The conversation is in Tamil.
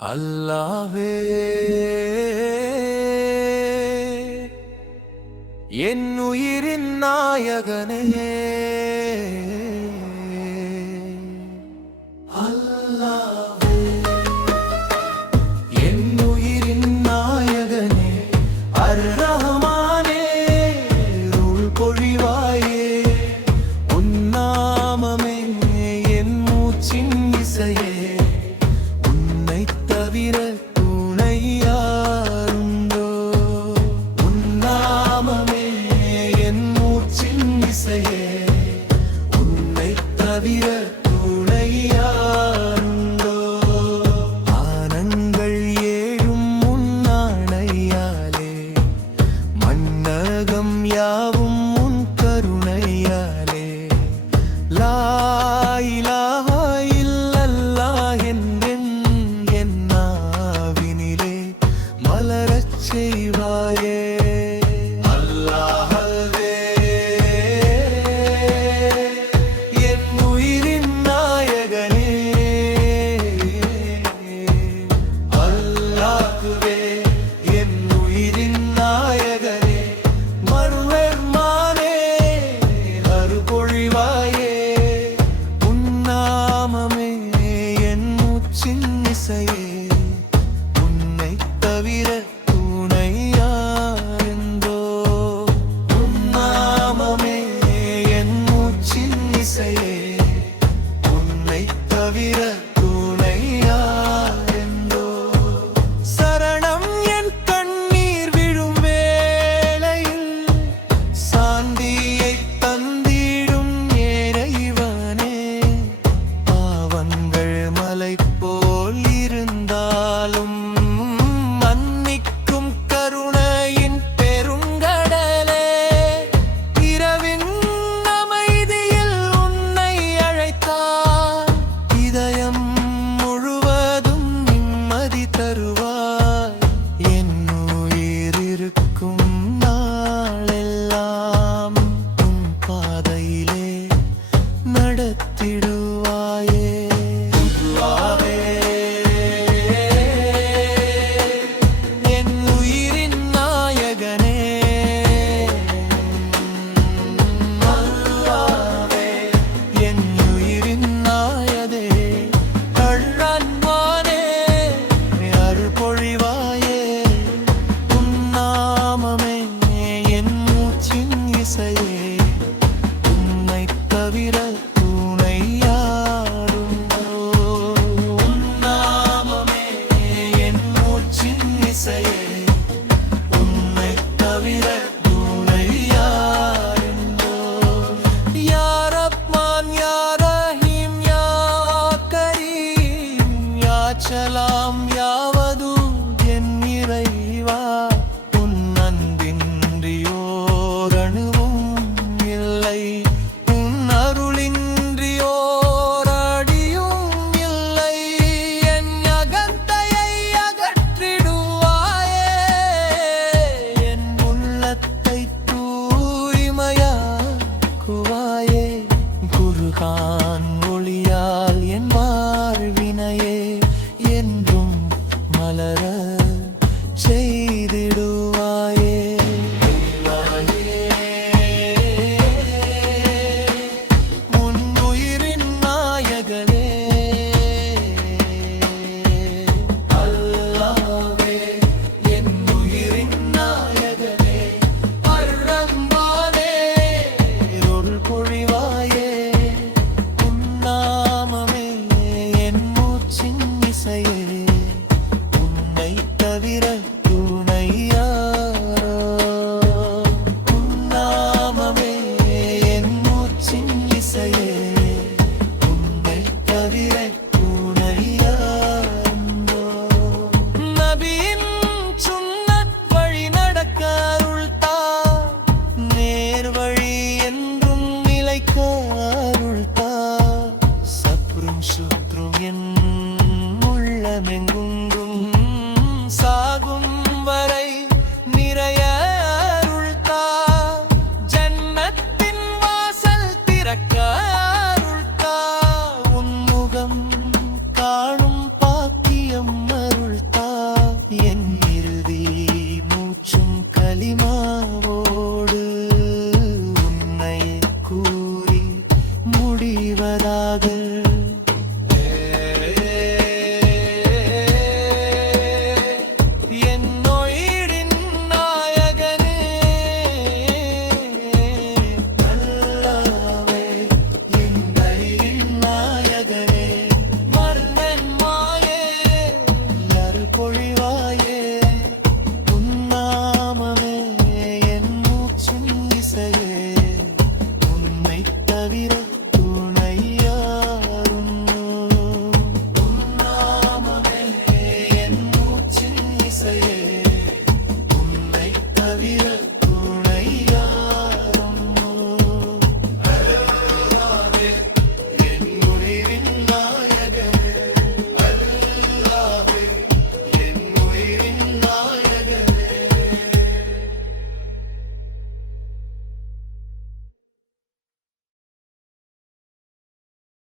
அல்லாவே என் உயிரின் நாயகனே, அல்லாவே என் உயிரின் நாயகனே, அர்-ரஹ்மானே அருள் பொழிவாயே, உன் நாமமே என் மூச்சின் இசையே, தவிர துணை யாருண்டோ? உன் நாமமே என் மூச்சின் இசையே, உன்னை தவிர துணை யாருண்டோ? ஆனங்கள் ஏழும் உன் ஆணையாலே, மன்னகம் யாவும் உன் கருணையாலே, லா இலாஹா இல்லல்லாஹ் மலரச் செய்வாயே. அல்லாஹ்வே என் உயிரின் நாயகனே, அல்லாஹ்வே என் உயிரின் நாயகனே, மர்-ரஹ்மானே அருள் பொழிவாயே, உன் நாமமே என் மூச்சின் இசையே, தவிர துணை யாருண்டோ? உன் நாமமே என் மூச்சின் இசையே, உன்னை தவிர துணை யாருண்டோ? சரணம் என் கண்ணீர் விழும் வேளையில், சாந்தியை தந்திடும் இறைவனே, பாவங்கள் மலை போல் இருந்தாலும் நடத்திடுவாயே. என் உயிரின் நாயகனே, அல்லாஹ்வே என் உயிரின் நாயகனே, அர்-ரஹ்மானே அருள் பொழிவாயே, உன் நாமமே என் மூச்சின் இசையே, உன்னை தவிர துணை யாருண்டோ? உன் நாமமே என் மூச்சின் இசையே, உன்னை தவிர துணை யாருண்டோ? யா ரஹ்மான் யா ரஹீம் யா கரீம் யா சலாம் யா வதூத் என் இறைவா, உன் அன்பின்றியோர் அணுவும் இல்லை, உன் அருளின்றியோர் அடியும் இல்லை, என் அகந்தையை அகற்றிடுவாயே, என் உள்ளத்தை தூய்மையாக்குவாயே, குர்ஆன் ஒளியால் என் வாழ்வினையே என்றும் மலர செய்திடுவாயே. உன் உயிரின் நாயகனே, அல்லாஹ்வே என் உயிரின் நாயகனே, அர்-ரஹ்மானே அருள் பொழிவாயே, உன் நாமமே என் மூச்சின் இசையே, உன்னை தவிர துணை யாரோ? உன் நாமமே என் மூச்சின் இசையே, உன்னை தவிர துணை யாருண்டோ? நபியின் சுன்னத் வழி நடக்க அருள் தா, நேர் வழி என்றும் நிலைக்க அருள் தா, சப்ரும் சுற்றும் என் உள்ளமெங்கும்